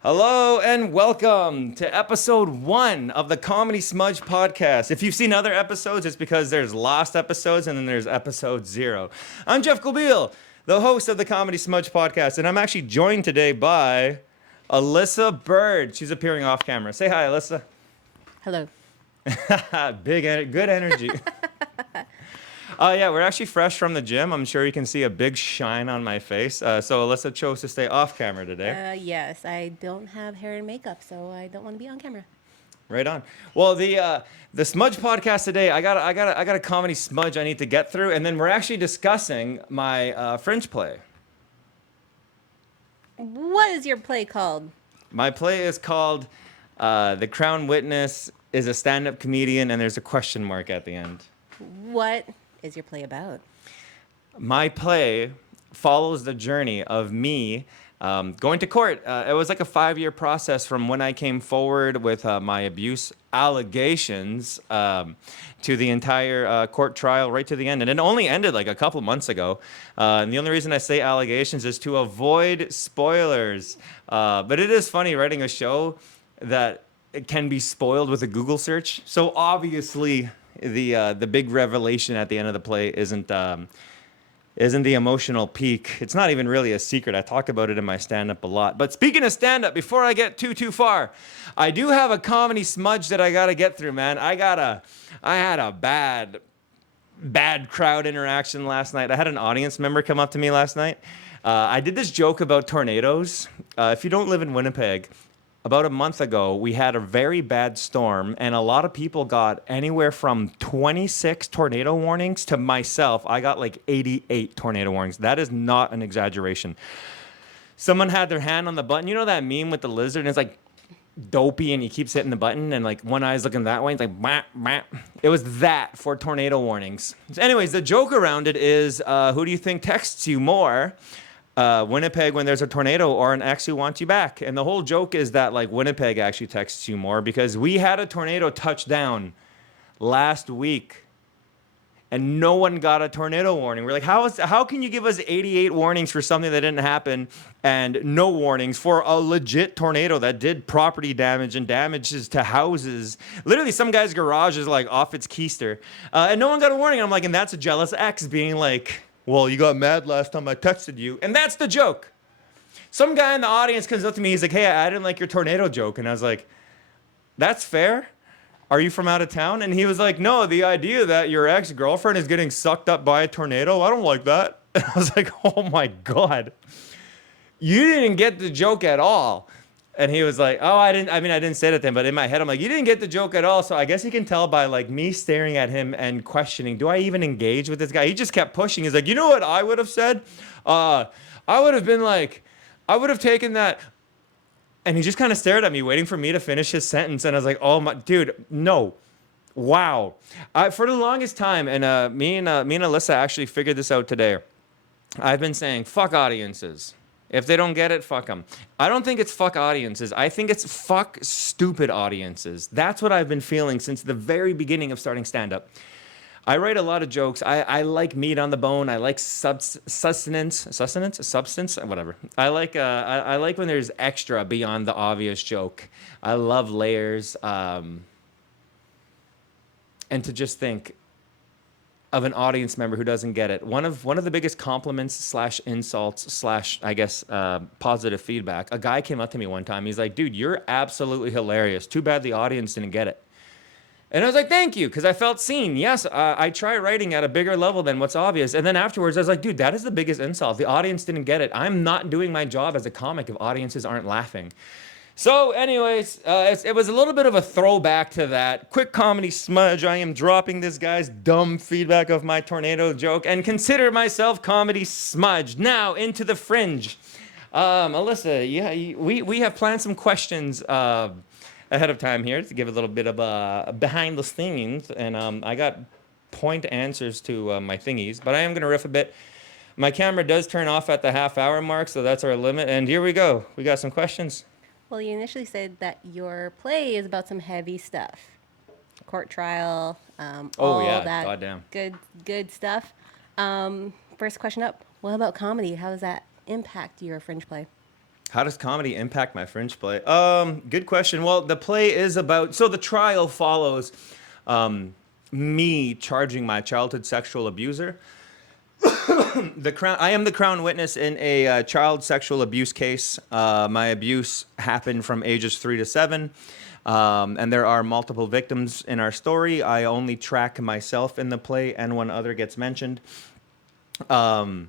Hello and welcome to episode 1 of the Comedy Smudge podcast. If you've seen other episodes, it's because there's lost episodes and then there's episode 0. I'm Jeff Gobeil, the host of the Comedy Smudge podcast, and I'm actually joined today by Alyssa Bird. She's appearing off camera. Say hi, Alyssa. Hello. Good energy. Yeah, we're actually fresh from the gym. I'm sure you can see a big shine on my face. So Alyssa chose to stay off camera today. Yes, I don't have hair and makeup, so I don't want to be on camera. Right on. Well, the Smudge podcast today, I got a comedy smudge I need to get through, and then we're actually discussing my Fringe play. What is your play called? My play is called The Crown Witness is a stand-up comedian, and there's a question mark at the end. What is your play about? My play follows the journey of me going to court. It was like a 5-year process from when I came forward with my abuse allegations to the entire court trial right to the end. And it only ended like a couple months ago. And the only reason I say allegations is to avoid spoilers. But it is funny writing a show that it can be spoiled with a Google search. So obviously the big revelation at the end of the play isn't the emotional peak. It's not even really a secret. I talk about it in my stand-up a lot. But speaking of stand-up, before I get too far, I do have a comedy smudge that I got to get through, man. I had a bad crowd interaction last night. I had an audience member come up to me last night. I did this joke about tornadoes. If you don't live in Winnipeg, about a month ago, we had a very bad storm, and a lot of people got anywhere from 26 tornado warnings to myself. I got like 88 tornado warnings. That is not an exaggeration. Someone had their hand on the button. You know that meme with the lizard, and it's like dopey, and he keeps hitting the button, and like one eye's looking that way. It's like, bah, bah. It was that for tornado warnings. So anyways, the joke around it is, who do you think texts you more? Winnipeg when there's a tornado or an ex who wants you back. And the whole joke is that like Winnipeg actually texts you more because we had a tornado touch down last week and no one got a tornado warning. We're like, how can you give us 88 warnings for something that didn't happen and no warnings for a legit tornado that did property damage and damages to houses? Literally, some guy's garage is like off its keister. And no one got a warning. I'm like, and that's a jealous ex being like, well, you got mad last time I texted you. And that's the joke. Some guy in the audience comes up to me. He's like, hey, I didn't like your tornado joke. And I was like, that's fair. Are you from out of town? And he was like, no, the idea that your ex-girlfriend is getting sucked up by a tornado, I don't like that. And I was like, oh, my God. You didn't get the joke at all. And he was like, oh, I didn't say that then, but in my head, I'm like, you didn't get the joke at all. So I guess he can tell by like me staring at him and questioning, do I even engage with this guy? He just kept pushing. He's like, you know what I would have said? I would have been like, I would have taken that. And he just kind of stared at me, waiting for me to finish his sentence. And I was like, oh my, dude, no. Wow. For the longest time, and me and Alyssa actually figured this out today. I've been saying, fuck audiences. If they don't get it, fuck them. I don't think it's fuck audiences. I think it's fuck stupid audiences. That's what I've been feeling since the very beginning of starting stand-up. I write a lot of jokes. I like meat on the bone. I like substance, whatever. I like when there's extra beyond the obvious joke. I love layers. And to just think of an audience member who doesn't get it. One of the biggest compliments / insults / I guess positive feedback. A guy came up to me one time. He's like, dude, you're absolutely hilarious. Too bad the audience didn't get it. And I was like, thank you, because I felt seen. Yes, I try writing at a bigger level than what's obvious. And then afterwards, I was like, dude, that is the biggest insult. The audience didn't get it. I'm not doing my job as a comic if audiences aren't laughing. So anyways, it was a little bit of a throwback to that. Quick comedy smudge. I am dropping this guy's dumb feedback of my tornado joke and consider myself comedy smudge. Now into the Fringe. Alyssa, yeah, we have planned some questions ahead of time here to give a little bit of behind the scenes. And I got point answers to my thingies, but I am going to riff a bit. My camera does turn off at the half-hour mark, so that's our limit. And here we go. We got some questions. Well, you initially said that your play is about some heavy stuff. Court trial, all that goddamn good stuff. First question up, what about comedy? How does that impact your Fringe play? How does comedy impact my Fringe play? Good question. Well, the play is about, so the trial follows me charging my childhood sexual abuser. I am the crown witness in a child sexual abuse case. My abuse happened from ages 3 to 7. And there are multiple victims in our story. I only track myself in the play, and one other gets mentioned. I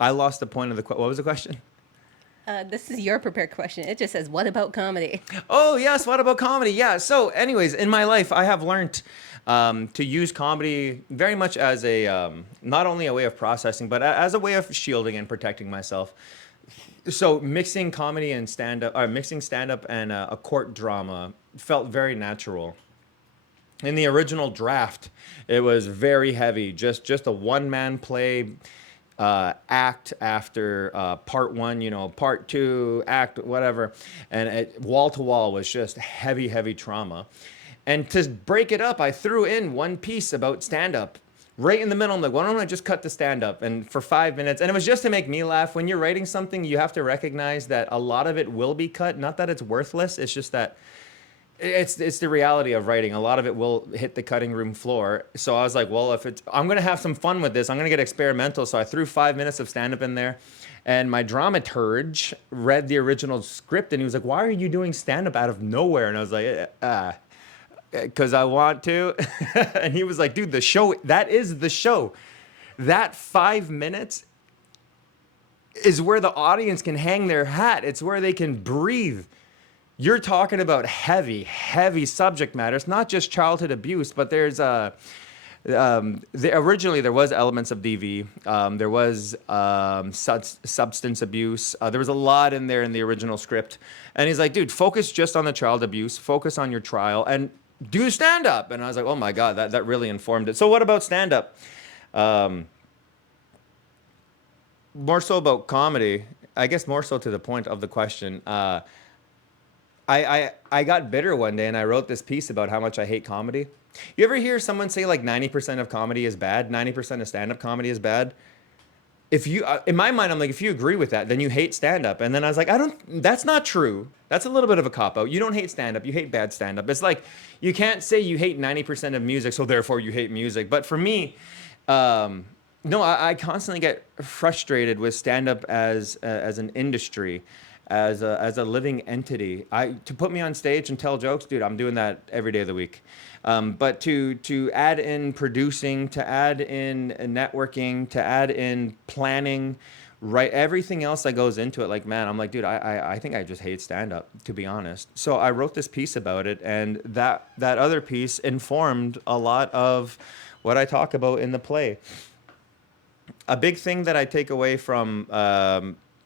lost the point of what was the question? This is your prepared question. It just says, what about comedy? Oh, yes. What about comedy? Yeah. So, anyways, in my life, I have learned to use comedy very much as not only a way of processing, but as a way of shielding and protecting myself. So, mixing comedy and mixing stand-up and a court drama felt very natural. In the original draft, it was very heavy, just a one-man play. Act after part 1, part 2, act, whatever. And wall to wall was just heavy trauma. And to break it up, I threw in one piece about stand-up. Right in the middle, I'm like, why don't I just cut the stand-up? And for 5 minutes, and it was just to make me laugh. When you're writing something, you have to recognize that a lot of it will be cut. Not that it's worthless, it's just that it's the reality of writing. A lot of it will hit the cutting room floor. So I was like, well, I'm going to have some fun with this. I'm going to get experimental. So I threw 5 minutes of stand-up in there. And my dramaturge read the original script, and he was like, why are you doing stand-up out of nowhere? And I was like, because I want to. And he was like, dude, that is the show. That 5 minutes is where the audience can hang their hat. It's where they can breathe. You're talking about heavy subject matter. It's not just childhood abuse, but there's originally there was elements of DV. There was substance abuse. There was a lot in there in the original script. And he's like, dude, focus just on the child abuse. Focus on your trial and do stand-up. And I was like, oh my God, that really informed it. So what about stand-up? More so about comedy. I guess more so to the point of the question. I got bitter one day and I wrote this piece about how much I hate comedy. You ever hear someone say like 90% of comedy is bad, 90% of stand-up comedy is bad? If you, in my mind, I'm like, if you agree with that, then you hate stand-up. And then I was like, that's not true. That's a little bit of a cop-out. You don't hate stand-up, you hate bad stand-up. It's like, you can't say you hate 90% of music, so therefore you hate music. But for me, no, I constantly get frustrated with stand-up as an industry. As a living entity, to put me on stage and tell jokes, dude, I'm doing that every day of the week. But to add in producing, to add in networking, to add in planning, right, everything else that goes into it, like, man, I'm like, dude, I think I just hate stand-up, to be honest. So I wrote this piece about it, and that other piece informed a lot of what I talk about in the play. A big thing that I take away from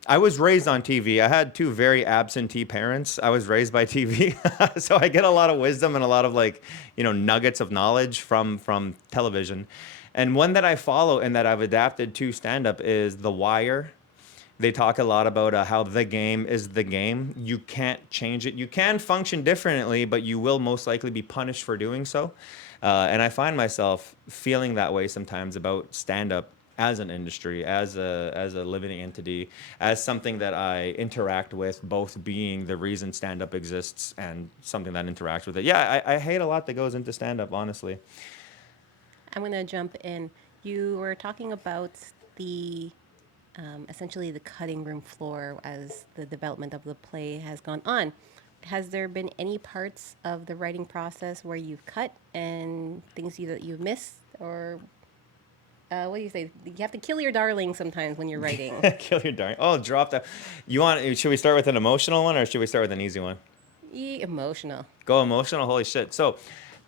I was raised on TV. I had 2 very absentee parents. I was raised by TV. So I get a lot of wisdom and a lot of nuggets of knowledge from television. And one that I follow and that I've adapted to stand-up is The Wire. They talk a lot about how the game is the game. You can't change it. You can function differently, but you will most likely be punished for doing so. And I find myself feeling that way sometimes about stand-up as an industry, as a living entity, as something that I interact with, both being the reason stand-up exists and something that interacts with it. Yeah, I hate a lot that goes into stand-up, honestly. I'm going to jump in. You were talking about the essentially the cutting room floor as the development of the play has gone on. Has there been any parts of the writing process where you've cut and things that you've missed, or what do you say? You have to kill your darling sometimes when you're writing. Kill your darling. Oh, drop that. Should we start with an emotional one or should we start with an easy one? Emotional. Go emotional? Holy shit. So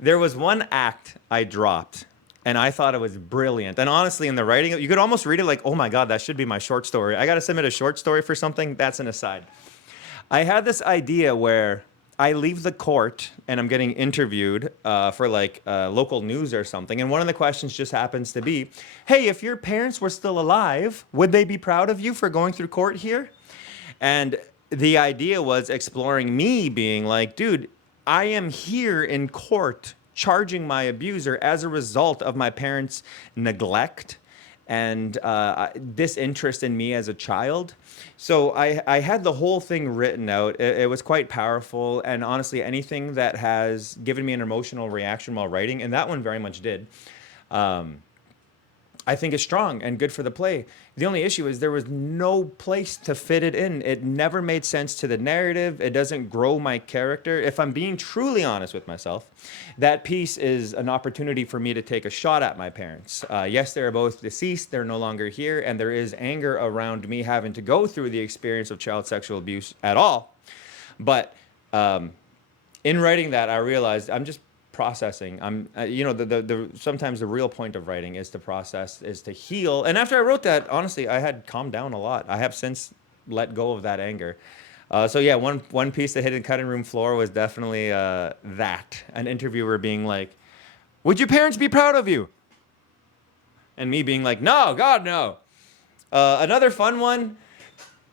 there was one act I dropped and I thought it was brilliant. And honestly, in the writing, you could almost read it like, oh my God, that should be my short story. I got to submit a short story for something. That's an aside. I had this idea where I leave the court and I'm getting interviewed for local news or something. And one of the questions just happens to be, hey, if your parents were still alive, would they be proud of you for going through court here? And the idea was exploring me being like, dude, I am here in court charging my abuser as a result of my parents' neglect and this interest in me as a child. So I had the whole thing written out. It was quite powerful, and honestly, anything that has given me an emotional reaction while writing, and that one very much did, I think is strong and good for the play. The only issue is there was no place to fit it in. It never made sense to the narrative. It doesn't grow my character. If I'm being truly honest with myself, that piece is an opportunity for me to take a shot at my parents. Yes, they're both deceased. They're no longer here. And there is anger around me having to go through the experience of child sexual abuse at all. But in writing that, I realized I'm just processing. I'm, the sometimes the real point of writing is to process, is to heal. And after I wrote that, honestly, I had calmed down a lot. I have since let go of that anger. So yeah, one piece that hit the cutting room floor was definitely that an interviewer being like, "Would your parents be proud of you?" And me being like, "No, God, no." Another fun one.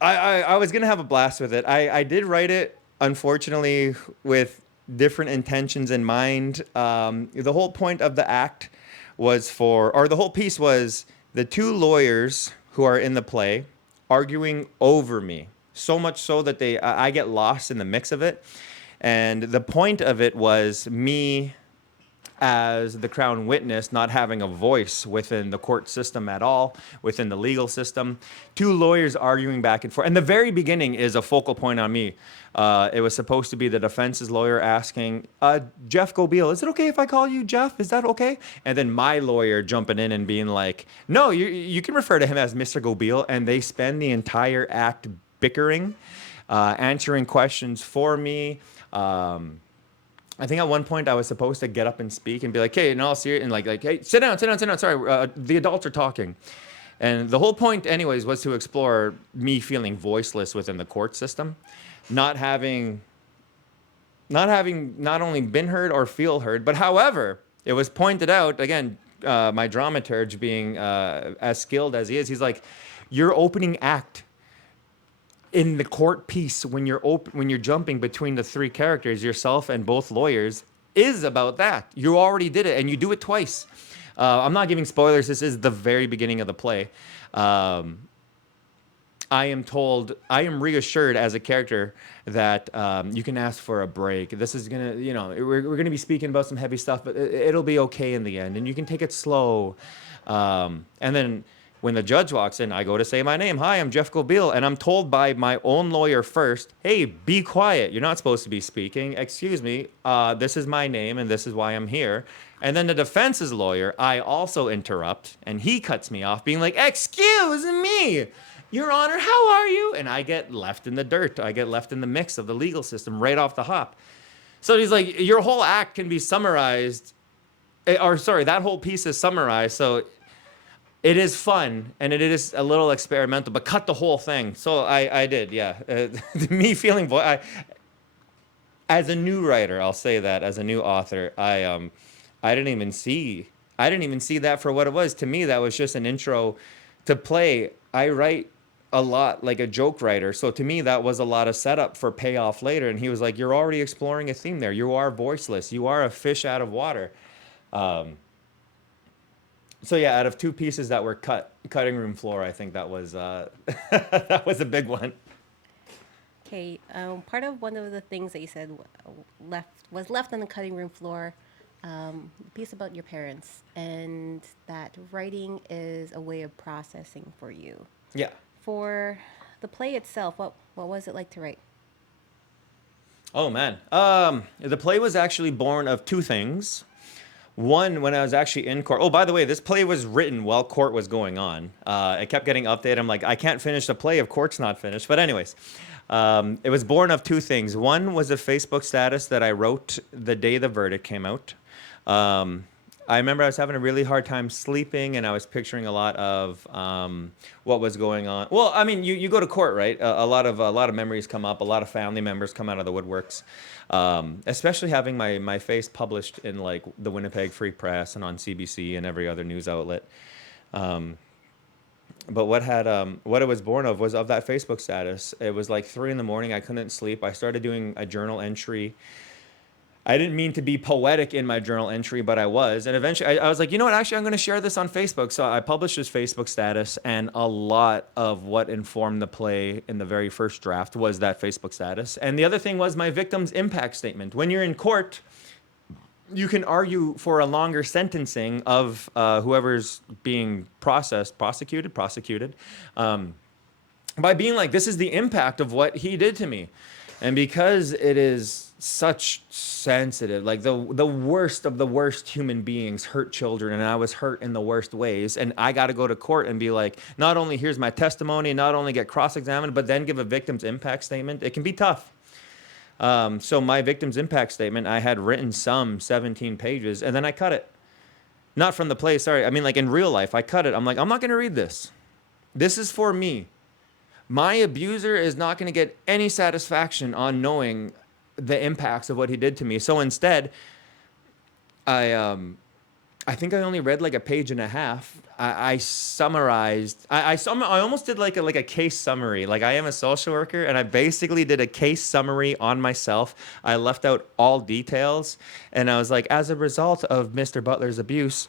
I was gonna have a blast with it. I did write it, unfortunately, with different intentions in mind. The whole point of the act was the whole piece was the two lawyers who are in the play arguing over me. So much so that I get lost in the mix of it. And the point of it was me as the Crown witness not having a voice within the court system at all, within the legal system. Two lawyers arguing back and forth. And the very beginning is a focal point on me. It was supposed to be the defense's lawyer asking, Jeff Gobeil, is it okay if I call you Jeff? Is that okay? And then my lawyer jumping in and being like, no, you can refer to him as Mr. Gobeil. And they spend the entire act bickering, answering questions for me. I think at one point I was supposed to get up and speak and be like, hey, in all seriousness, and like, hey, sit down. Sorry, the adults are talking. And the whole point, anyways, was to explore me feeling voiceless within the court system, not having not only been heard or feel heard, but however, it was pointed out, again, my dramaturge being as skilled as he is, he's like, your opening act in the court piece, when you're jumping between the three characters, yourself and both lawyers, is about that. You already did it, and you do it twice. I'm not giving spoilers. This is the very beginning of the play. I am reassured as a character that you can ask for a break. This is gonna, we're gonna be speaking about some heavy stuff, but it'll be okay in the end, and you can take it slow. And then when the judge walks in, I go to say my name. Hi, I'm Jeff Gobeil. And I'm told by my own lawyer first, hey, be quiet. You're not supposed to be speaking. Excuse me. This is my name and this is why I'm here. And then the defense's lawyer, I also interrupt and he cuts me off being like, excuse me, Your Honor, how are you? And I get left in the dirt. I get left in the mix of the legal system right off the hop. So he's like, your whole act can be summarized, that whole piece is summarized. So it is fun, and it is a little experimental, but cut the whole thing. So I did, yeah. Me feeling, as a new writer, I'll say that, as a new author, I didn't even see that for what it was. To me, that was just an intro to play. I write a lot like a joke writer, so to me, that was a lot of setup for payoff later. And he was like, you're already exploring a theme there. You are voiceless. You are a fish out of water. So yeah, out of two pieces that were cutting room floor, I think that was that was a big one. Okay, part of one of the things that you said was left on the cutting room floor, the piece about your parents, and that writing is a way of processing for you. Yeah. For the play itself, what was it like to write? Oh man, the play was actually born of two things. One, when I was actually in court. Oh, by the way, this play was written while court was going on. It kept getting updated. I'm like, I can't finish the play if court's not finished. But anyways, it was born of two things. One was a Facebook status that I wrote the day the verdict came out. I remember I was having a really hard time sleeping, and I was picturing a lot of what was going on. Well, I mean, you go to court, right? A lot of memories come up. A lot of family members come out of the woodworks. Especially having my face published in like the Winnipeg Free Press and on CBC and every other news outlet. But what it was born of was of that Facebook status. It was like 3 a.m. I couldn't sleep. I started doing a journal entry. I didn't mean to be poetic in my journal entry, but I was. And eventually I was like, you know what? Actually, I'm going to share this on Facebook. So I published this Facebook status, and a lot of what informed the play in the very first draft was that Facebook status. And the other thing was my victim's impact statement. When you're in court, you can argue for a longer sentencing of whoever's being prosecuted, by being like, this is the impact of what he did to me. And because it is such sensitive, like the worst of the worst human beings hurt children, and I was hurt in the worst ways, and I got to go to court and be like, not only here's my testimony, not only get cross-examined, but then give a victim's impact statement. It can be tough. So my victim's impact statement, I had written some 17 pages, and then I cut it. Not from the play, sorry. I mean, like in real life, I cut it. I'm like, I'm not going to read this. This is for me. My abuser is not going to get any satisfaction on knowing the impacts of what he did to me. So instead, I think I only read like a page and a half. I summarized. I almost did like a case summary. Like I am a social worker, and I basically did a case summary on myself. I left out all details, and I was like, as a result of Mr. Butler's abuse,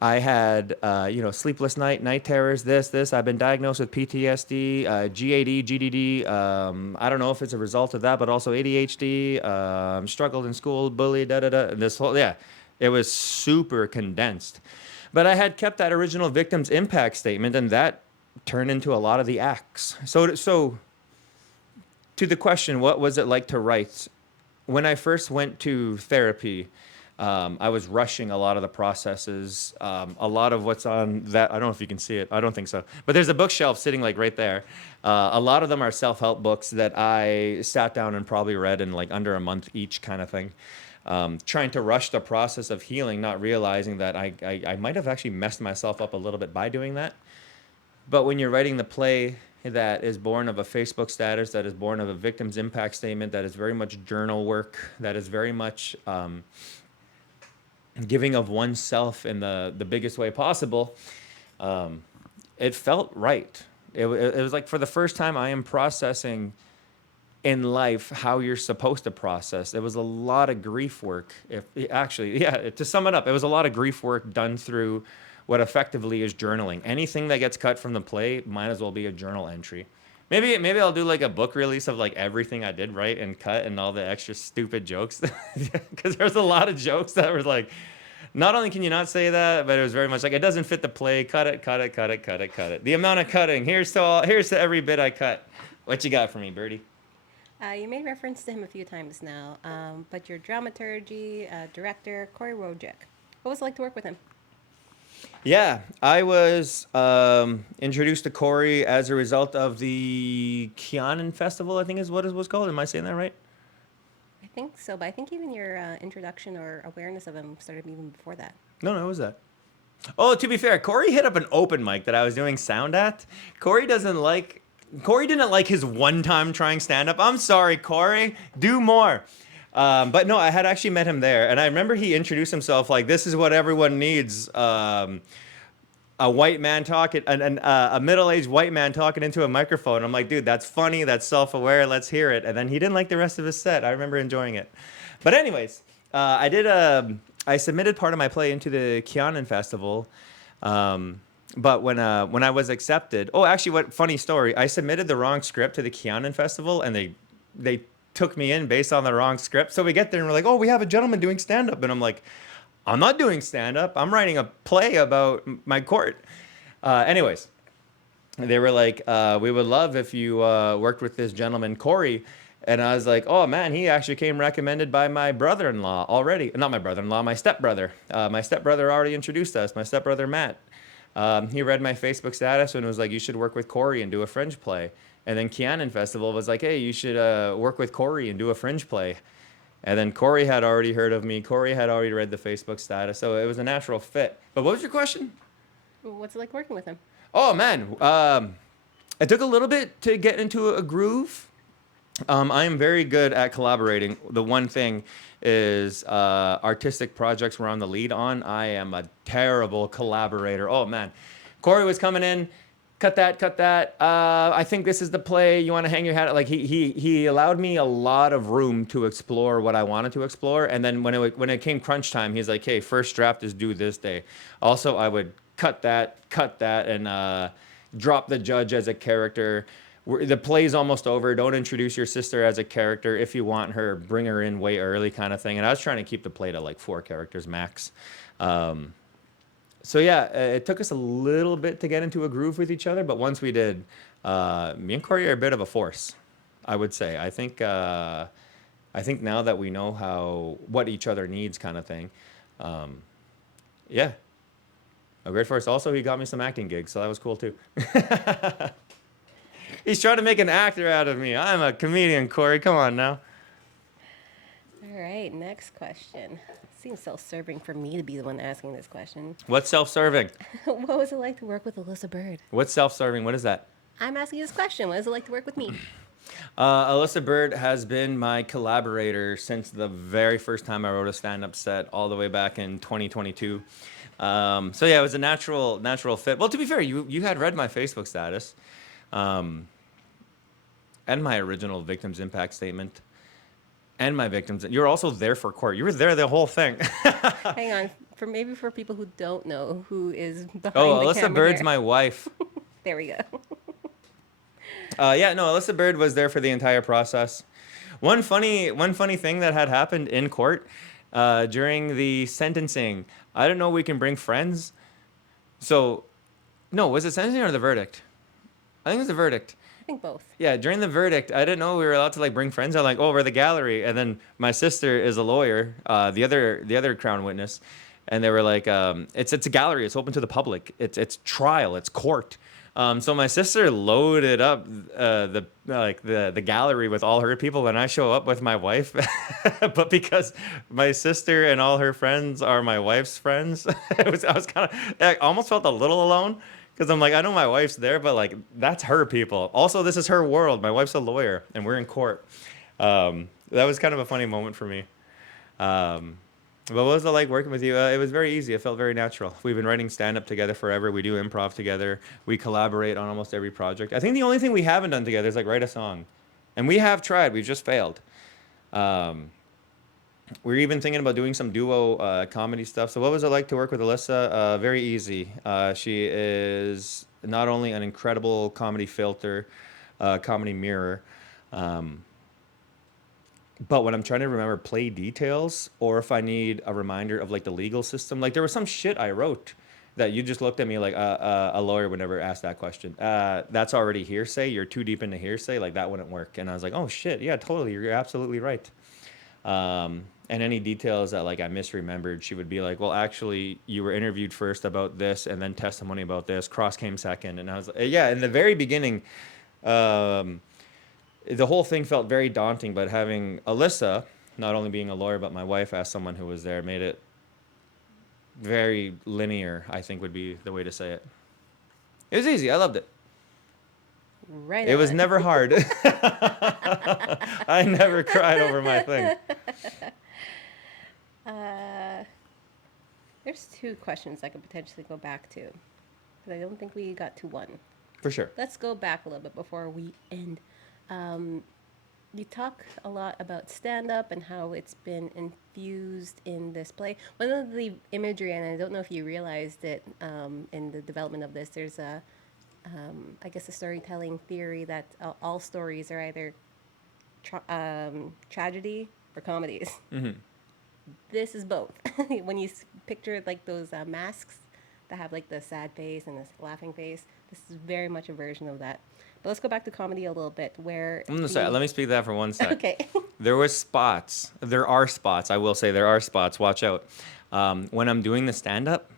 I had, sleepless night terrors, this. I've been diagnosed with PTSD, GAD, GDD. I don't know if it's a result of that, but also ADHD, struggled in school, bullied, This whole, yeah, it was super condensed. But I had kept that original victim's impact statement, and that turned into a lot of the acts. So to the question, what was it like to write? When I first went to therapy, I was rushing a lot of the processes. A lot of what's on that, I don't know if you can see it. I don't think so. But there's a bookshelf sitting like right there. A lot of them are self-help books that I sat down and probably read in like under a month each kind of thing. Trying to rush the process of healing, not realizing that I might have actually messed myself up a little bit by doing that. But when you're writing the play that is born of a Facebook status, that is born of a victim's impact statement, that is very much journal work, that is very much giving of oneself in the biggest way possible, it felt right. It was like for the first time I am processing in life how you're supposed to process. It was a lot of grief work. To sum it up, it was a lot of grief work done through what effectively is journaling. Anything that gets cut from the play might as well be a journal entry. Maybe I'll do like a book release of like everything I did write and cut and all the extra stupid jokes, because there's a lot of jokes that were like, not only can you not say that, but it was very much like, it doesn't fit the play. Cut it. The amount of cutting. Here's to every bit I cut. What you got for me, Birdie? You made reference to him a few times now, but your dramaturgy director, Corey Wojcik. What was it like to work with him? Yeah, I was introduced to Corey as a result of the Keanan Festival, I think is what it was called. Am I saying that right? I think so, but I think even your introduction or awareness of him started even before that. No, what was that? Oh, to be fair, Corey hit up an open mic that I was doing sound at. Corey didn't like his one time trying stand up. I'm sorry, Corey. Do more. But no, I had actually met him there, and I remember he introduced himself like, this is what everyone needs. A white man talking, a middle-aged white man talking into a microphone. I'm like, dude, that's funny, that's self-aware, let's hear it. And then he didn't like the rest of his set. I remember enjoying it. But anyways, I submitted part of my play into the Keanan Festival. But when I was accepted, funny story, I submitted the wrong script to the Keanan Festival, and they took me in based on the wrong script. So we get there and we're like, oh, we have a gentleman doing stand-up. And I'm like, I'm not doing stand-up. I'm writing a play about my court. Anyways, they were like, we would love if you worked with this gentleman, Corey. And I was like, oh, man, he actually came recommended by my brother-in-law already. Not my brother-in-law, my stepbrother. My stepbrother already introduced us, my stepbrother, Matt. He read my Facebook status and was like, you should work with Corey and do a Fringe play. And then Keanan Festival was like, hey, you should work with Corey and do a Fringe play. And then Corey had already heard of me. Corey had already read the Facebook status. So it was a natural fit. But what was your question? What's it like working with him? Oh, man. It took a little bit to get into a groove. I am very good at collaborating. The one thing is artistic projects we're on the lead on. I am a terrible collaborator. Oh, man. Corey was coming in. cut that, cut that. I think this is the play. You want to hang your hat? Like he allowed me a lot of room to explore what I wanted to explore. And then when it came crunch time, he's like, hey, first draft is due this day. Also, I would cut that, and drop the judge as a character. The play's almost over. Don't introduce your sister as a character. If you want her, bring her in way early, kind of thing. And I was trying to keep the play to like 4 characters max. So yeah, it took us a little bit to get into a groove with each other, but once we did, me and Corey are a bit of a force, I would say. I think now that we know what each other needs, kind of thing. Yeah, a great force. Also, he got me some acting gigs, so that was cool too. He's trying to make an actor out of me. I'm a comedian, Corey. Come on now. All right, next question. Seems self-serving for me to be the one asking this question. What's self-serving? What was it like to work with Alyssa Bird? What's self-serving? What is that? I'm asking you this question. What is it like to work with me? Alyssa Bird has been my collaborator since the very first time I wrote a stand-up set, all the way back in 2022. So yeah, it was a natural fit. Well, to be fair, you had read my Facebook status, and my original victims impact statement, and my victims. You were also there for court. You were there the whole thing. Hang on, for people who don't know who is behind the Alyssa camera Bird's here. my wife. There we go. Yeah, no, Alyssa Bird was there for the entire process. One funny thing that had happened in court during the sentencing. I don't know. We can bring friends. So, no, was it sentencing or the verdict? I think it was the verdict. I think both. Yeah, during the verdict, I didn't know we were allowed to like bring friends. I'm like, oh, we're the gallery, and then my sister is a lawyer, the other crown witness, and they were like, it's a gallery, it's open to the public, it's trial, it's court. So my sister loaded up the gallery with all her people, and I show up with my wife, but because my sister and all her friends are my wife's friends, I almost felt a little alone. Because I'm like, I know my wife's there, but like, that's her people. Also, this is her world. My wife's a lawyer, and we're in court. That was kind of a funny moment for me. But what was it like working with you? It was very easy. It felt very natural. We've been writing stand-up together forever. We do improv together. We collaborate on almost every project. I think the only thing we haven't done together is like write a song. And we have tried. We've just failed. We're even thinking about doing some duo comedy stuff. So what was it like to work with Alyssa? Very easy. She is not only an incredible comedy filter, comedy mirror, but when I'm trying to remember play details, or if I need a reminder of like the legal system, like there was some shit I wrote that you just looked at me like a lawyer would never ask that question. That's already hearsay. You're too deep into hearsay. Like that wouldn't work. And I was like, oh shit, yeah, totally. You're absolutely right. And any details that like I misremembered, she would be like, well, actually you were interviewed first about this and then testimony about this, cross came second. And I was like, yeah, in the very beginning, the whole thing felt very daunting, but having Alyssa, not only being a lawyer, but my wife as someone who was there, made it very linear, I think would be the way to say it. It was easy. I loved it. Right. It was never hard. I never cried over my thing. There's 2 questions I could potentially go back to, but I don't think we got to one. For sure. Let's go back a little bit before we end. You talk a lot about stand-up and how it's been infused in this play. One of the imagery, and I don't know if you realized it in the development of this, there's a storytelling theory that all stories are either tragedy or comedies. Mm-hmm. This is both. When you picture like those masks that have like the sad face and this laughing face, this is very much a version of that. But let's go back to comedy a little bit. Let me speak to that for one sec. Okay. There are spots. I will say there are spots. Watch out. When I'm doing the stand-up,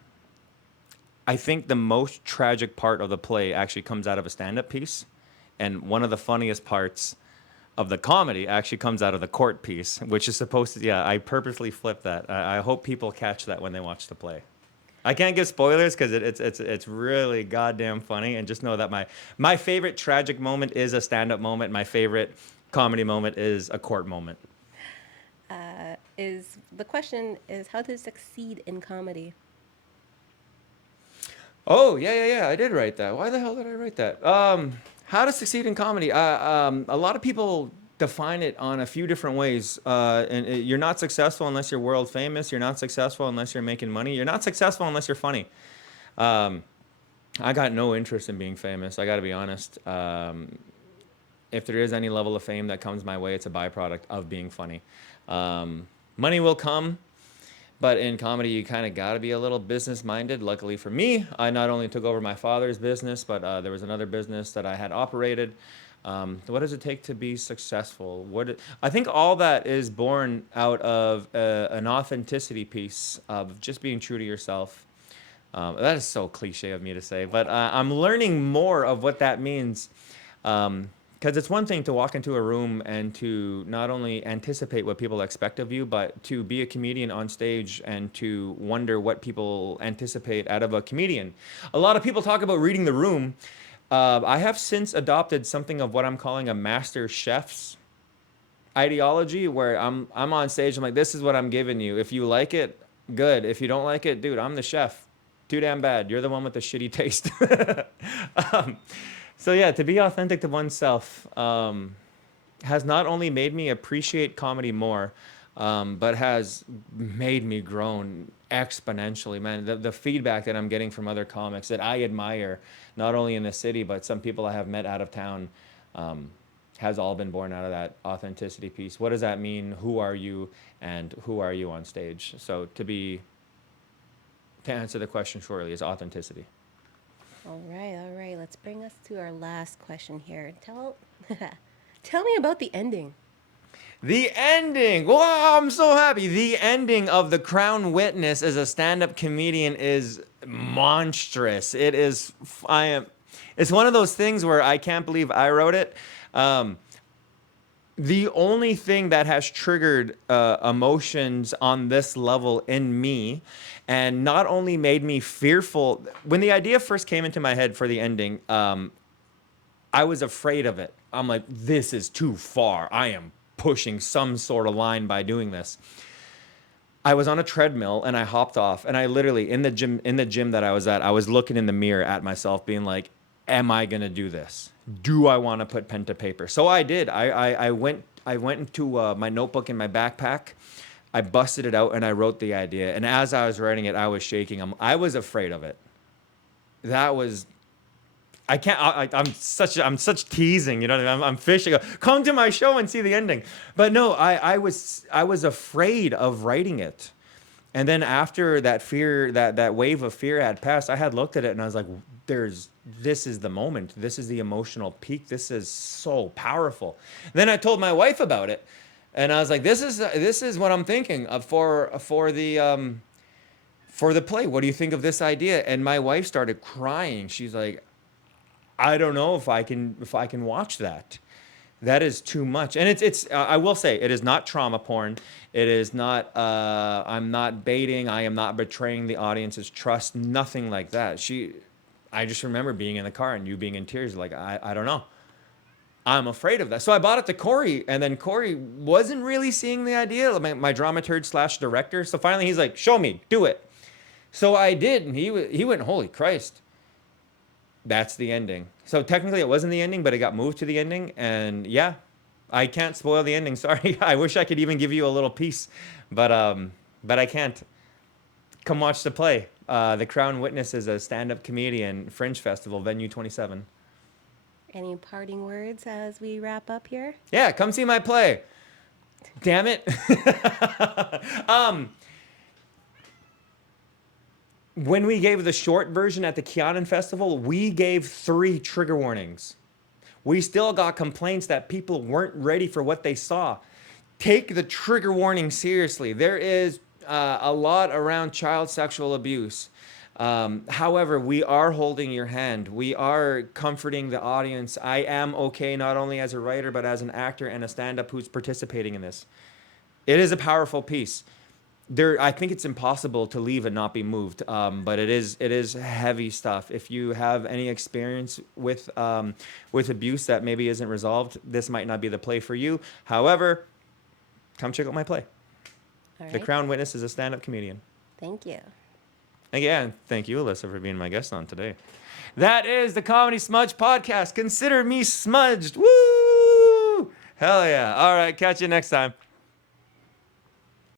I think the most tragic part of the play actually comes out of a stand-up piece. And one of the funniest parts of the comedy actually comes out of the court piece, which is supposed to, I purposely flipped that. I hope people catch that when they watch the play. I can't give spoilers because it's really goddamn funny. And just know that my favorite tragic moment is a stand-up moment. My favorite comedy moment is a court moment. The question is how to succeed in comedy? Oh, yeah. I did write that. Why the hell did I write that? How to succeed in comedy. A lot of people define it on a few different ways. You're not successful unless you're world famous. You're not successful unless you're making money. You're not successful unless you're funny. Um, I got no interest in being famous. I got to be honest. If there is any level of fame that comes my way, it's a byproduct of being funny. Money will come. But in comedy, you kind of got to be a little business minded. Luckily for me, I not only took over my father's business, but there was another business that I had operated. What does it take to be successful? I think all that is born out of an authenticity piece of just being true to yourself. That is so cliche of me to say, but I'm learning more of what that means. Because it's one thing to walk into a room and to not only anticipate what people expect of you, but to be a comedian on stage and to wonder what people anticipate out of a comedian. A lot of people talk about reading the room. I have since adopted something of what I'm calling a master chef's ideology, where I'm on stage. I'm like, this is what I'm giving you. If you like it, good. If you don't like it, dude, I'm the chef. Too damn bad. You're the one with the shitty taste. um, so yeah, to be authentic to oneself has not only made me appreciate comedy more, but has made me grown exponentially. Man, the feedback that I'm getting from other comics that I admire, not only in the city, but some people I have met out of town, has all been born out of that authenticity piece. What does that mean? Who are you? And who are you on stage? So to answer the question shortly, is authenticity. All right. Let's bring us to our last question here. Tell me about the ending. The ending. Wow, I'm so happy. The ending of The Crown Witness as a stand-up comedian is monstrous. It's one of those things where I can't believe I wrote it. The only thing that has triggered emotions on this level in me, and not only made me fearful, when the idea first came into my head for the ending, I was afraid of it. I'm like, this is too far. I am pushing some sort of line by doing this. I was on a treadmill and I hopped off, and I literally in the gym that I was at, I was looking in the mirror at myself being like, am I going to do this? Do I want to put pen to paper? So I did. I went into my notebook in my backpack. I busted it out and I wrote the idea. And as I was writing it, I was shaking. I was afraid of it. That was I can't. I'm such teasing. You know what I mean? I'm fishing. Come to my show and see the ending. But no, I was afraid of writing it. And then after that fear, that wave of fear had passed, I had looked at it and I was like, this is the moment. This is the emotional peak. This is so powerful. Then I told my wife about it, and I was like, this is what I'm thinking of for the play. What do you think of this idea? And my wife started crying. She's like, I don't know if I can watch that. That is too much. And it's I will say, it is not trauma porn. It is not I'm not baiting. I am not betraying the audience's trust. Nothing like that. I just remember being in the car and you being in tears, like, I don't know. I'm afraid of that. So I bought it to Corey, and then Corey wasn't really seeing the idea, my dramaturg / director. So finally he's like, show me, do it. So I did, and he went, holy Christ. That's the ending. So technically it wasn't the ending, but it got moved to the ending. And yeah, I can't spoil the ending. Sorry. I wish I could even give you a little piece, but I can't. Come watch the play. The Crown Witness is a stand-up comedian, Fringe Festival, venue 27. Any parting words as we wrap up here? Yeah, come see my play. Damn it. When we gave the short version at the Keanan Festival, we gave 3 trigger warnings. We still got complaints that people weren't ready for what they saw. Take the trigger warning seriously. There is a lot around child sexual abuse. However, we are holding your hand. We are comforting the audience. I am okay, not only as a writer, but as an actor and a stand-up who's participating in this. It is a powerful piece. I think it's impossible to leave and not be moved, but it is heavy stuff. If you have any experience with abuse that maybe isn't resolved, this might not be the play for you. However, come check out my play. All right. The Crown Witness is a stand-up comedian. Thank you. Again, thank you, Alyssa, for being my guest on today. That is the Comedy Smudge podcast. Consider me smudged. Woo! Hell yeah. All right, catch you next time.